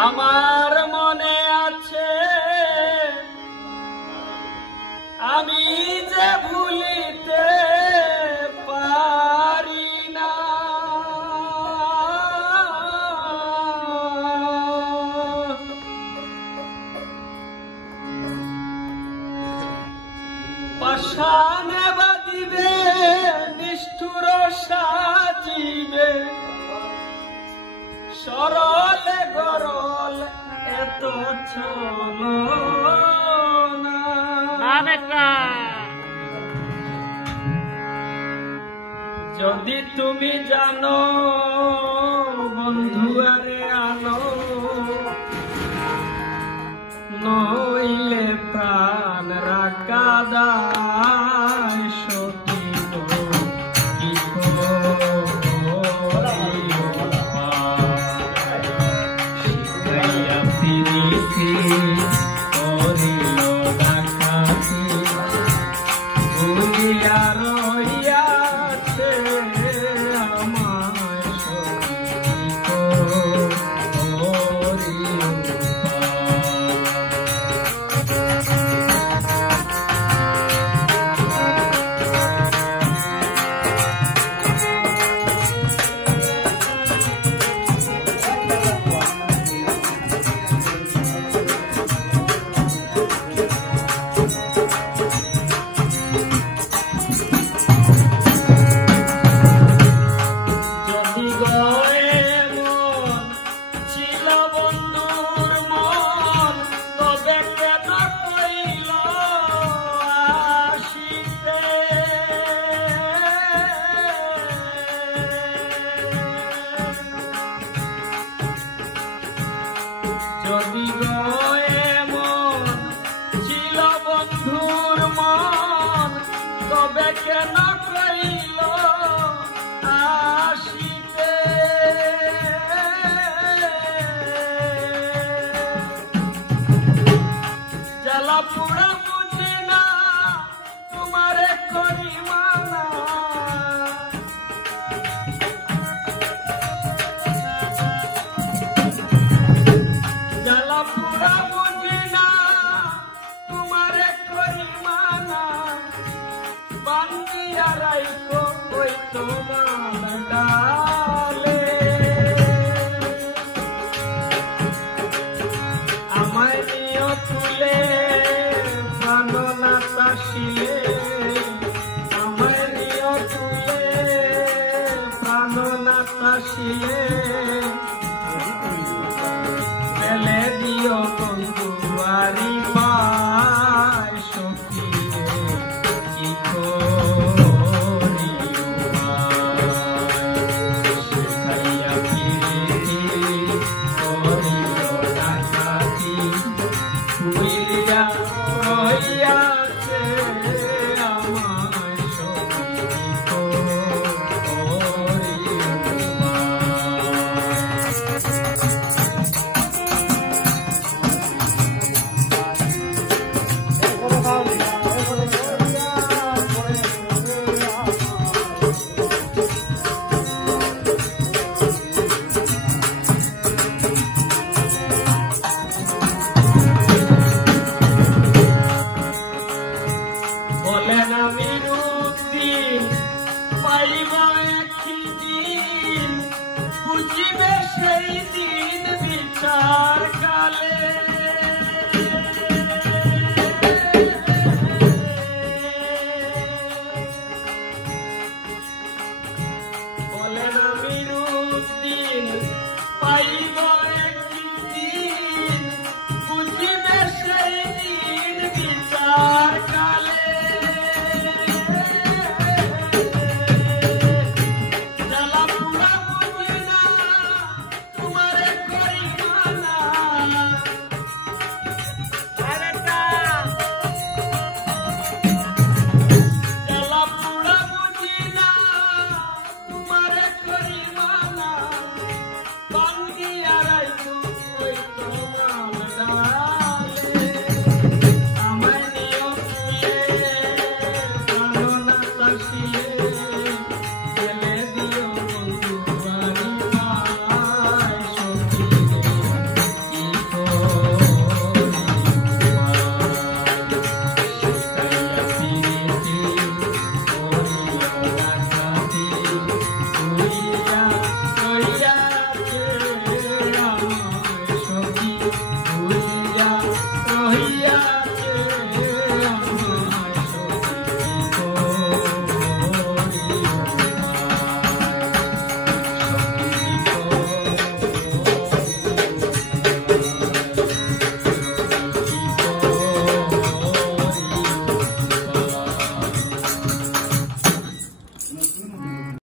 আমার মনে আছে আমি যে ভুলিতে পারি না, পাষাণে বাঁধিবে নিষ্ঠুর সাজিবে সরলে গরল এত ছলনা। যদি তুমি জানো বন্ধু আরে আনো, নইলে প্রাণ রাখা দায় সখী গো, কি শিখাইয়া প্রীতি করিল ডাকাতি, ভুলিয়া রহিয়াছে আমায় সখী গো, যদি এমন ছিল বন্ধুর মন, তবে কেন কইল আসিতে, জ্বালা পুরা বুঝি না তোমারে করি মানা, পুরা বুঝি না তোমারে করি মানা, বান্দিয়া রাইখো ওই তোমার ডালে, আমায় নিয় তুলে প্রাণনা তাসিলে, আমায় নিয় তুলে প্রাণনা তাসিলে, ফেলে দিও বন্ধুয়ারি পায় সখী কি করিও, শিখাইয়া প্রীতি করিল ডাকাতি, ভুলিয়া রহিয়াছে আমায় সখী কি করিও। বলেন আমি রূপদিন পাইব একদিন, বুঝিবে সেই দিন